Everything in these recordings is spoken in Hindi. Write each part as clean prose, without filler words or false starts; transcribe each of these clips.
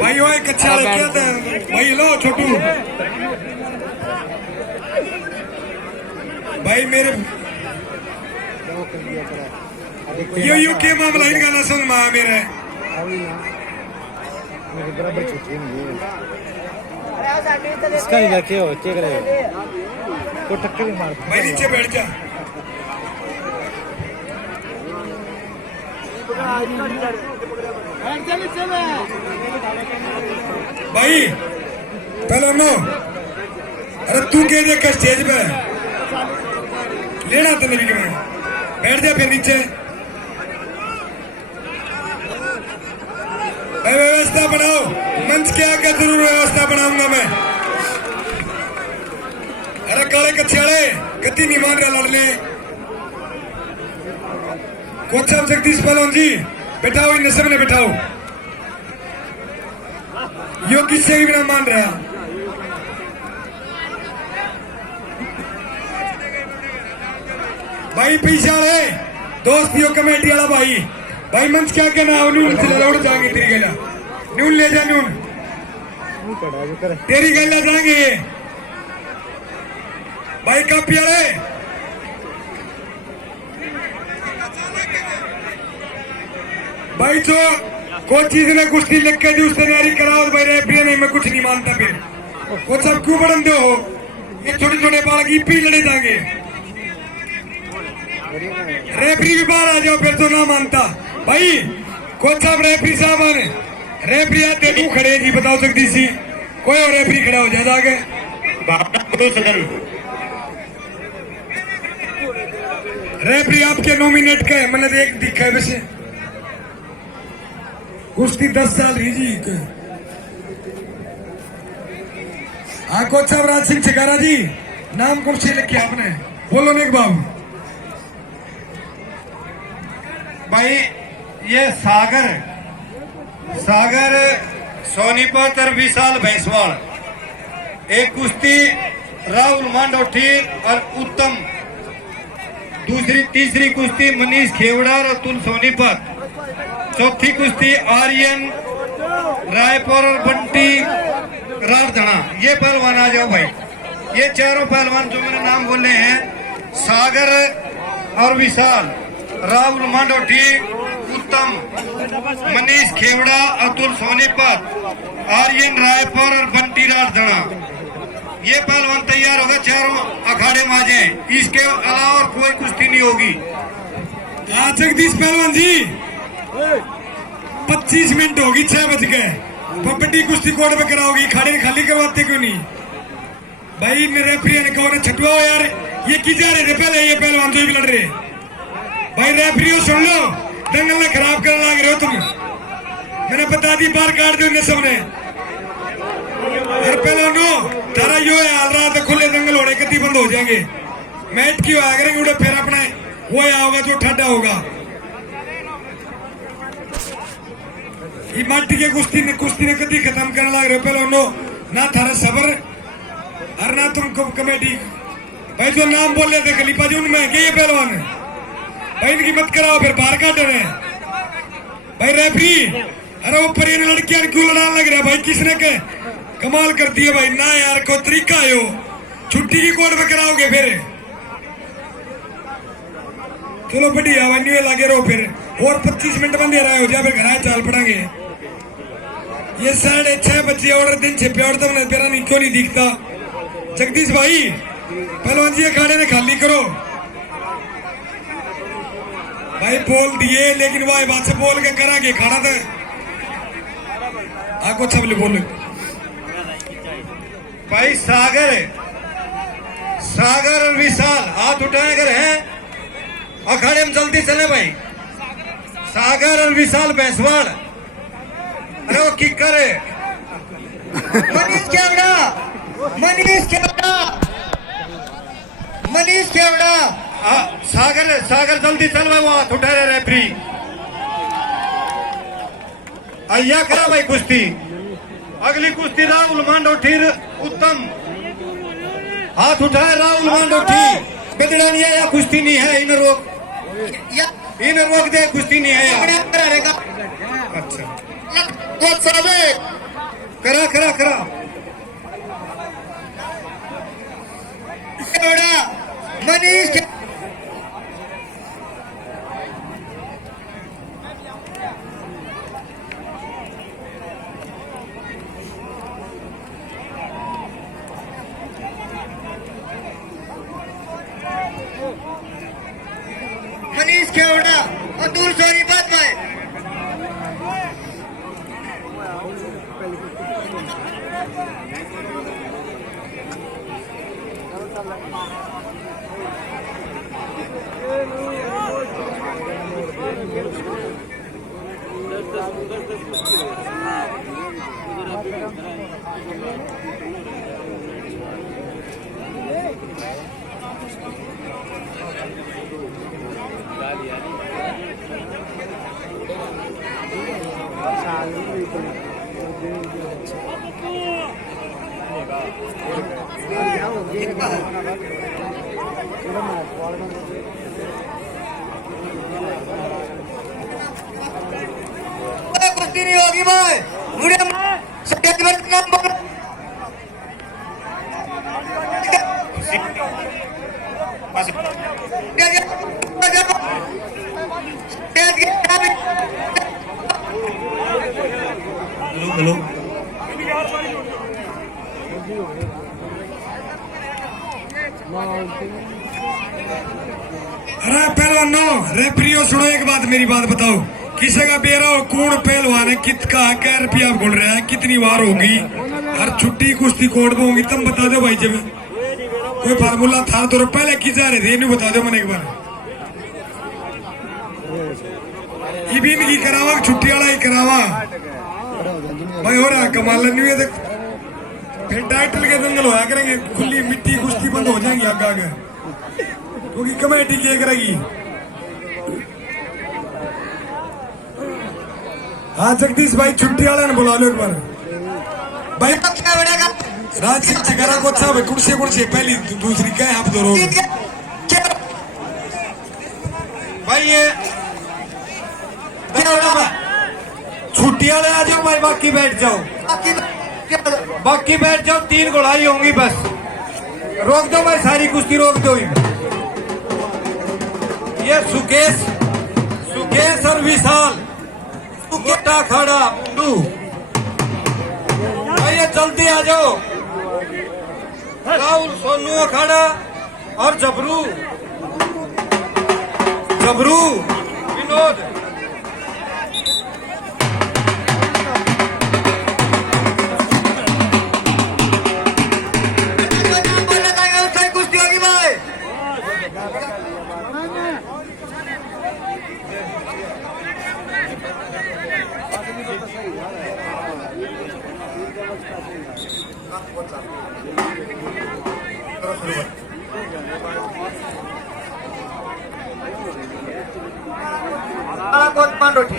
भाई वो कच्चा क्या भाई लो छोटू भाई मेरे यो के मामला इनका ना समझ में मेरे बराबर छुट्टी नहीं इसका नहीं क्या हो चेक रहे तो टक्कर ही मार भाई नीचे बैठ जा भाई पहले नो अरे तू कह दे कर स्टेज पे लेना तो मेरी के बैठ जा फिर नीचे व्यवस्था बनाओ मंच के आगे जरूर व्यवस्था बनाऊंगा मैं अरे काले कछियाले गति नहीं मान रहा लड़ने कोच साहब जगदीश पहलवान जी बैठाओ इन सब ने बैठाओ यो किससे भी ना मान रहा भाई पीछा है दोस्त यो कमेटी वाला भाई भाई मंच क्या कहना नून से लौट जाएंगे तेरी गला नून ले जा नून तेरी गला जाएंगे भाई कापी वाले भाई जो कोई चीज ने कुश्ती लिख के दी उस तैयारी कराओ भाई रेफरी नहीं मैं कुछ नहीं मानता फिर कोच साहब क्यों बढ़न दो हो ये छोटे छोटे बालक ईपी लड़े जाएंगे रेफरी भी बाहर आ जाओ फिर तो ना मानता भाई कोच साहब रेफरी साहब आने रेफरी आते तू खड़े जी बताओ सकती सी कोई और रेफरी खड़ा हो जाए आगे रेफरी आपके नॉमिनेट का है मैंने एक दिखा है वैसे कुश्ती 10 साल ही जी हाँ कोच साहब राज सिंह चिकारा जी नाम कौन से लिखे आपने बोलो नेक बाबू भाई ये सागर सोनीपत और विशाल भैंसवाड़ एक कुश्ती राहुल मांडोठी और उत्तम तीसरी कुश्ती मनीष खेवड़ा और अतुल सोनीपत चौथी कुश्ती आर्यन रायपुर और बंटी राजधना ये पहलवान आ जाओ भाई ये चारों पहलवान जो मैंने नाम बोले हैं सागर और विशाल राहुल मांडोठी उत्तम मनीष खेवड़ा अतुल सोनीपत आर्यन रायपुर और बंटी राजधना ये पहलवान तैयार होगा चारों अखाड़े में आ जाए इसके अलावा और कोई कुश्ती नहीं होगी जगदीश पहलवान जी 25 मिनट होगी 6 बज गए कबड्डी कुश्ती कोर्ट में कराओगी खाड़े खाली करवाते क्यों नहीं भाई मेरे रेफरी ने कहो छटवाओ यार ये की जा रहे थे पहले ये पहलवान जो भी लड़ रहे भाई रेफरी सुन लो दंगल ने खराब करने लग रहे हो तुम मैंने बता दी बाहर काट दो इन्हें सबने पहलवानो तारा यो है हाल रहा था खुले दंगल होने कति बंद हो जाएंगे मैच क्यों आ करेंगे फिर अपना वो होगा जो ठंडा होगा ये माटी के कुश्ती ने कति खत्म करने लग रहे हो पहलवानो ना थारा सबर और ना तुम कमेटी भाई जो नाम बोल रहे थे खलीफा जी उनमें ये पहलवान भाई इनकी मत कराओ फिर बाहर काट रहे भाई रेफरी अरे ऊपर ये लड़कियां क्यों लड़ाने लग रहा भाई किसने के कमाल करती है भाई ना यार को तरीका है हो छुट्टी की कोर्ट में कराओगे फिर चलो बढ़िया वन्यू लगे रहो फिर और 25 मिनट बंद रहा हो जाए फिर घर चाल पड़ेंगे ये 6:30 बजे ऑर्डर दिन छिपे और तुमने मेरा नहीं क्यों नहीं दिखता जगदीश भाई पहलवान जी अखाड़े ने खाली करो भाई बोल दिए लेकिन भाई बात से बोल के करांगे खाना था आपको सब बोल भाई सागर और विशाल हाथ उठाए अगर हैं अखाड़े में जल्दी चले भाई सागर और विशाल भैंसवाड़ अरे वो किकर है मनीष केवड़ा सागर जल्दी चल भाई वो हाथ उठा रहे रेफरी अय्या करा भाई कुश्ती अगली कुश्ती राहुल मांडोठी उत्तम हाथ उठाए राहुल मांडोठी बेदड़ा नहीं है या कुश्ती नहीं है इन रोक इन रोक दे, कुश्ती नहीं आया। अच्छा करा करा करा मनीष मनीष खेवड़ा अतुल सोनीपत में कुश्ती नहीं होगी भाई मुझे नंबर हेलो अरे पहलवानो रेफरियो सुनो, एक बात मेरी बात बताओ, किसी का बेरा हो कौन पहलवान है, कितना क्या रुपया गुण रहा है, कितनी बार होगी, हर छुट्टी कुश्ती कोर्ट में होगी, तुम बता दो भाई। जब कोई फार्मूला था तो पहले की जा रहे थे, नहीं बता दो मैंने एक बार। ये भी इनकी करावा, छुट्टी वाला ही करावा भाई, हो रहा कमाल नहीं है। फिर टाइटल के दंगल होया करेंगे, खुली मिट्टी कुश्ती बंद हो जाएंगी आगे आगे, क्योंकि कमेटी क्या करेगी। हाँ जगदीश भाई, छुट्टी वाला ने बुला लो एक बार भाई। राज सिंह चिकारा को अच्छा भाई, कुर्सी कुर्सी पहली दूसरी क्या है आप दोनों भाई। ये छुट्टी वाले आ जाओ भाई, बाकी बैठ जाओ, बाकी बैठ जाओ, 3 गोलाई होंगी बस। रोक दो भाई, सारी कुश्ती रोक दो। ये सुकेश और विशाल गोटा खड़ा भाई, ये जल्दी आ जाओ। राहुल सोनू अखाड़ा और जबरू विनोद। कुश्ती होगी भाई। कोतमान रोटी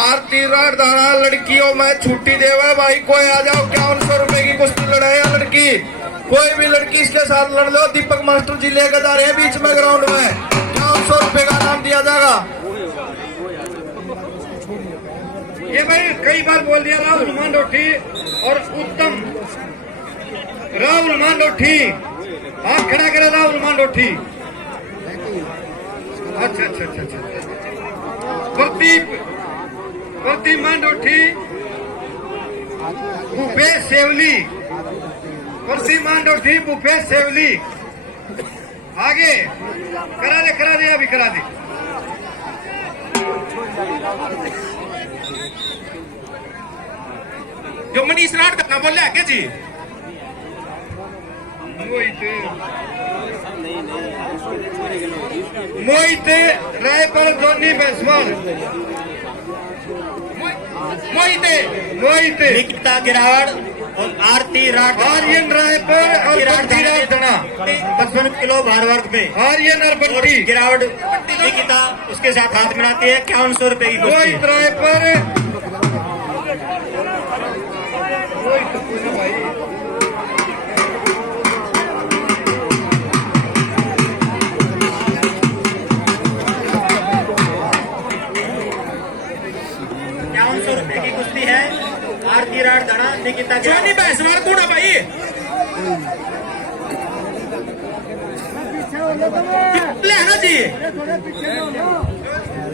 आरती राजधारा लड़कियों में छुट्टी देवे भाई, कोई आ जाओ। 5100 रुपए की कुश्ती लड़ाई लड़की, कोई भी लड़की इसके साथ लड़ लो। दीपक मास्टर जी लेकर जा रहे हैं बीच में ग्राउंड में, 5100 रुपए का नाम दिया जाएगा। ये भाई कई बार बोल दिया, राहुल मांडोठी और उत्तम राहुल मांडोठी, हाथ खड़ा करे राहुल मांडोठी। अच्छा अच्छा अच्छा अच्छा, प्रदीप मांडोठी, भूपेश सेवली, प्रदीप मांडोठी, भूपेश सेवली। आगे करा दे अभी करा दे। जो मनीष राठ करना बोल रहा है क्या जी? मोहित रायपर धोनी बेसवाल, मोहिते मोहित निकिता गिरावड़ आरती राठ आर्यन रायपुर और बंटी राठना 55 किलो भार वर्ग में आर्यन और बंटी गिरावट निकिता उसके साथ हाथ मिलाती है 5100 रुपए की कुश्ती। रोहित रायपुर ₹5100 की कुश्ती है। आरती राठ धना निकिता जोनी बैसवार कौन है भाई? लेना चाहिए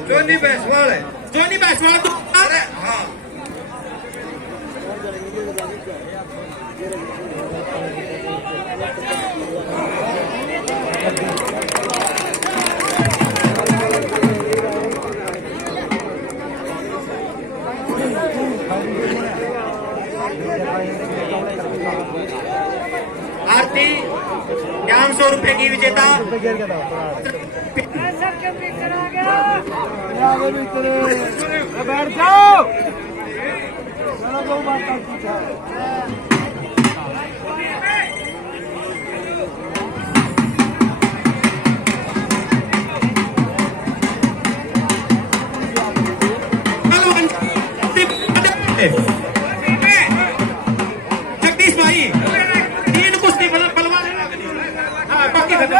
जोनी बैसवाल है। जोनी बैसवार तो अरे हाँ आरती 500 रुपए की विजेता। बैठ जाओ। जगदीश भाई 3 कुश्ती पलवान बाकी खत्म।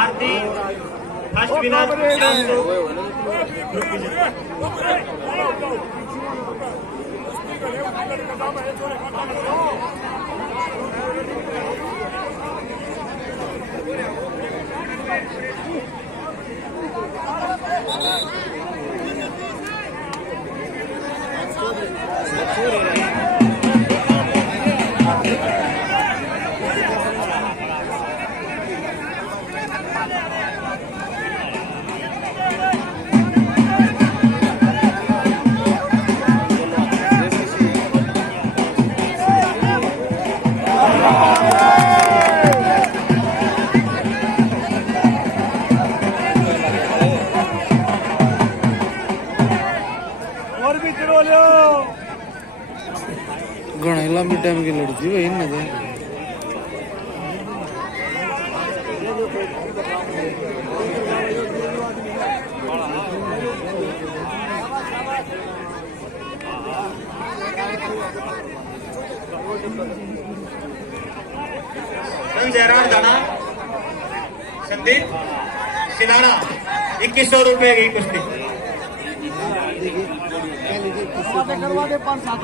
आरती फर्स्ट विनर 500। घना लंबी टाइम की लड़ती भाई इनमें तो जयराम दाना संदीप सिलाना 2100 रुपए की कुश्ती। करवा दे 5-7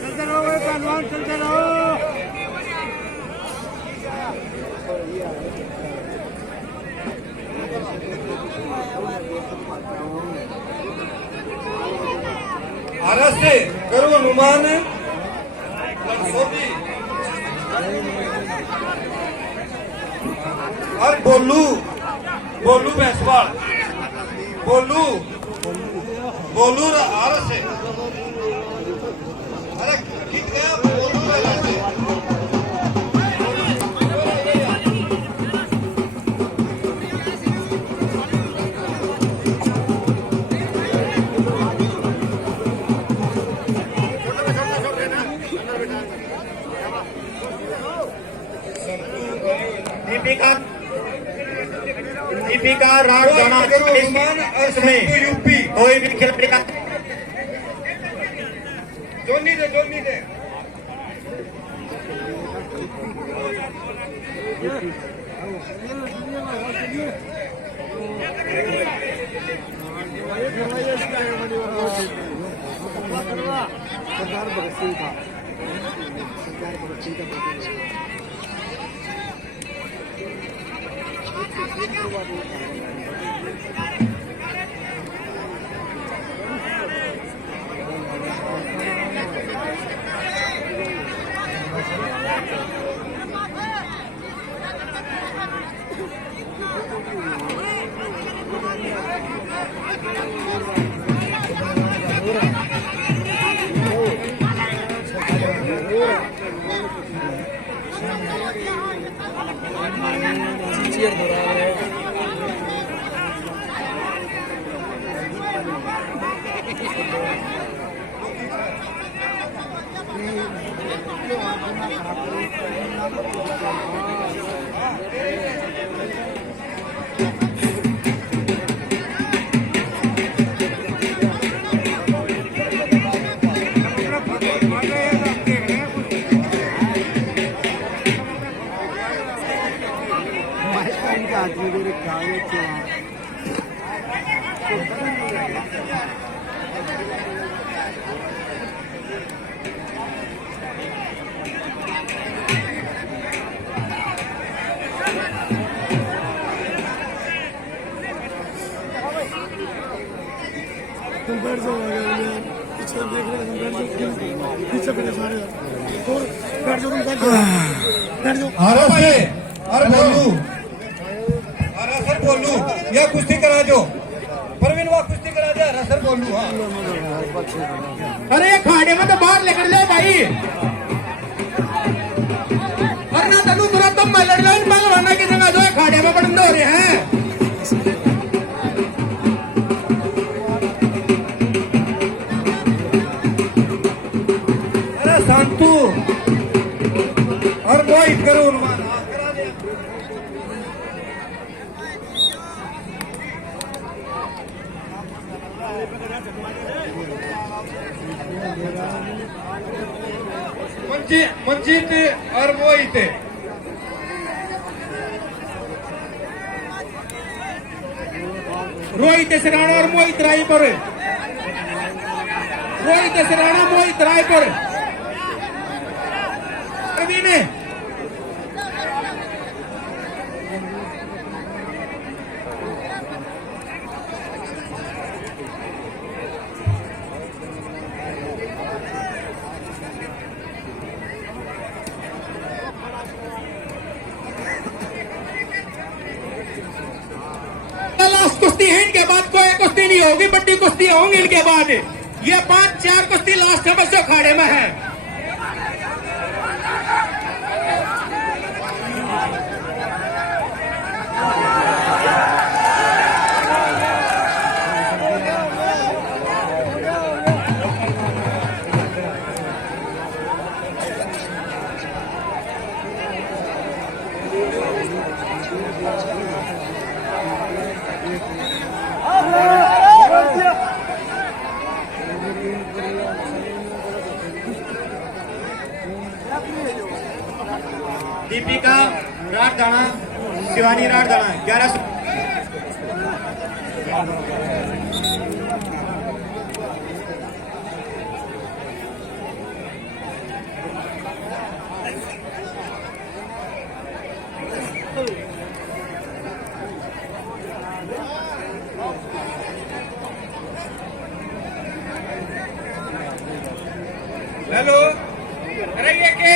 चलते रहो पहलवान, चलते रहो। आरस से करो अनुमान और बोलू बोलू बैसवाल बोलू बोलू आरस से अरे ठीक है बोलू आरस से दीपिका राठ जाना इसमें यूपी कोई भी खिलाड़ी का जोनी दे सरदार भगत सिंह था। सरदार भगत सिंह का तुम बैठ जाओ आगे यार, पीछे देख रहे हैं, तुम बैठ जाओ, पीछे पीछे सारे यार, और बैठ जाओ, तुम बैठ जाओ, बैठ जाओ। अरे बोलू, अरे सर बोलू, या कुश्ती करा दो, परवीन वाह कुश्ती करा दे, अरे सर बोलू। हाँ अरे ये खाड़े में तो बाहर लेकर ले भाई, वरना तनु तुरंत तुम लड़लाइन पहलवाना की जगह जो है खाड़े में बंद हो रहे हैं। अरे शांतु और मोहित करो उन्मान करा दे। मंजीत और मोहित रोहित सिराणा और मोहित रायपुर, रोहित सिराणा मोहित रायपुर, प्रवीण लास्ट कुश्ती है, इनके बाद कोई कुश्ती नहीं होगी, बड़ी कुश्ती होंगी इनके बाद। ये 5-4 कुश्ती लास्ट है बस जो अखाड़े में है। दीपिका राठदाना, शिवानी राठदाना 1100। हेलो, अरे ये के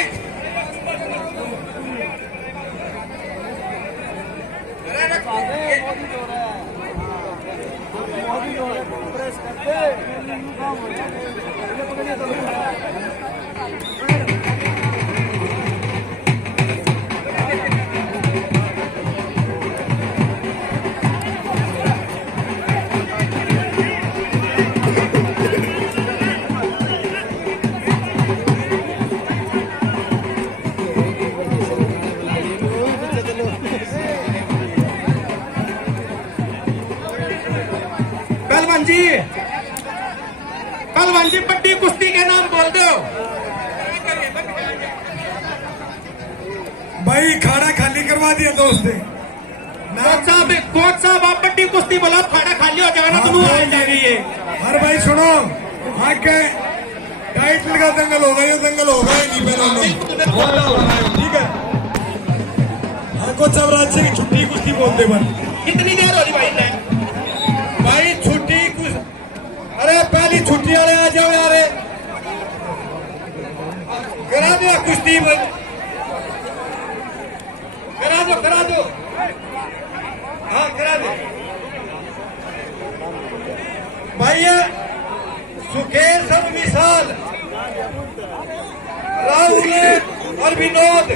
पहलवान जी बड़ी कुश्ती के नाम बोल दो भाई, खाना खाली करवा दिया दोस्त ने। कोच साहब आप बड़ी कुश्ती बोला, खाना खाली हो जाएगा ना, तुम आ जाएगी ये। अरे भाई सुनो, आके टाइटल का दंगल होगा, ये दंगल होगा ही नहीं मेरा। ठीक है, हाँ कोच साहब रात से छुट्टी कुश्ती बोलते बन। कितनी देर हो रही भाई ने? भाई छुट्टी कुछ, अरे पहली छुट्टी वाले आ जाओ यार, करा दो कुश्ती, करा दो, हाँ करा दो भाई। सुखेर सब मिसाल, राहुल और विनोद,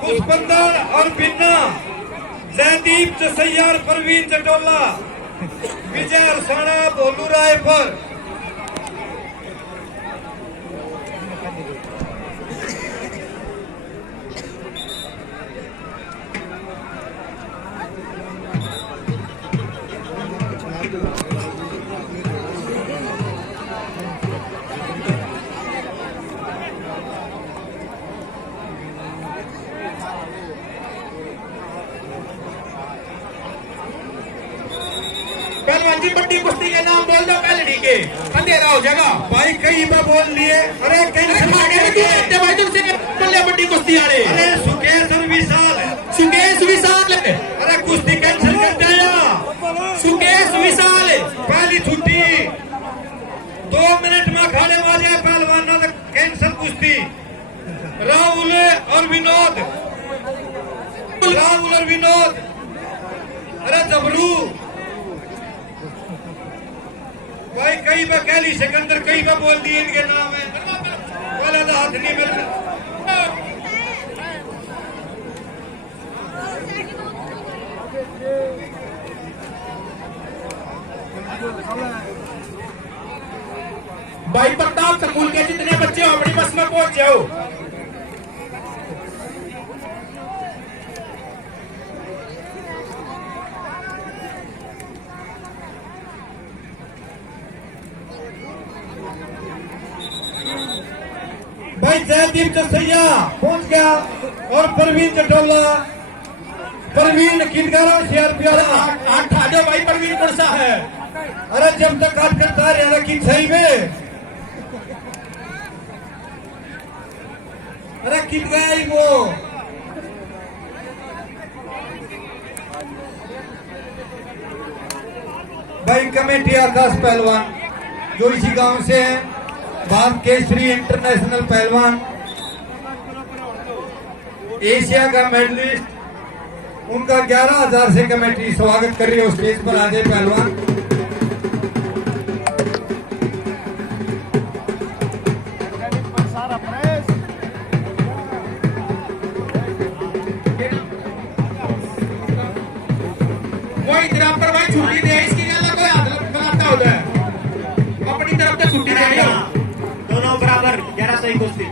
पुष्पंदर और बिन्ना, जयदीप चसैया और परवीन चटोला, विजय अरसाना, भोलू रायपुर। पहलवान जी बड़ी कुश्ती के नाम बोल दो पहलड़ी के, अंधेरा हो जाएगा भाई कई बार बोल लिए। अरे अरे खाने में क्यों रहते भाई तुमसे बोले बड़ी कुश्ती आ रही। अरे सुकेश और विशाल, सुकेश विशाल, अरे कुश्ती कैंसिल करते हैं। सुकेश विशाल पहली छुट्टी 2 मिनट में अखाड़े में आ जाए पहलवान तक कैंसिल कुश्ती। राहुल और विनोद, राहुल और विनोद, अरे जबरू भाई कई बार कहली सिकंदर कई बार बोल दिए इनके नाम है। बोला तो हाथ नहीं मिलता। भाई प्रताप स्कूल के जितने बच्चे हो अपनी बस में पहुंच जाओ। भाई जयदीप चसैया पहुंच गया और परवीन चटोला, परवीन किनकारा सीआरपी वाला आठ आ जाओ भाई, परवीन कौन सा है। अरे जब तक काट करता रहना की सही में। अरे कित गया ही वो। भाई कमेटी आकाश पहलवान जो इसी गांव से है, भारत केसरी इंटरनेशनल पहलवान, एशिया का मेडलिस्ट, उनका 11,000 से कमेटी स्वागत कर रही है। स्टेज पर आ जाए पहलवान। वो इधर पर भाई छुट्टी दे, इसकी गल कोई हाथ बनाता होता है, अपनी तरफ से छुट्टी दे। दोनों बराबर 11 सही कुश्ती।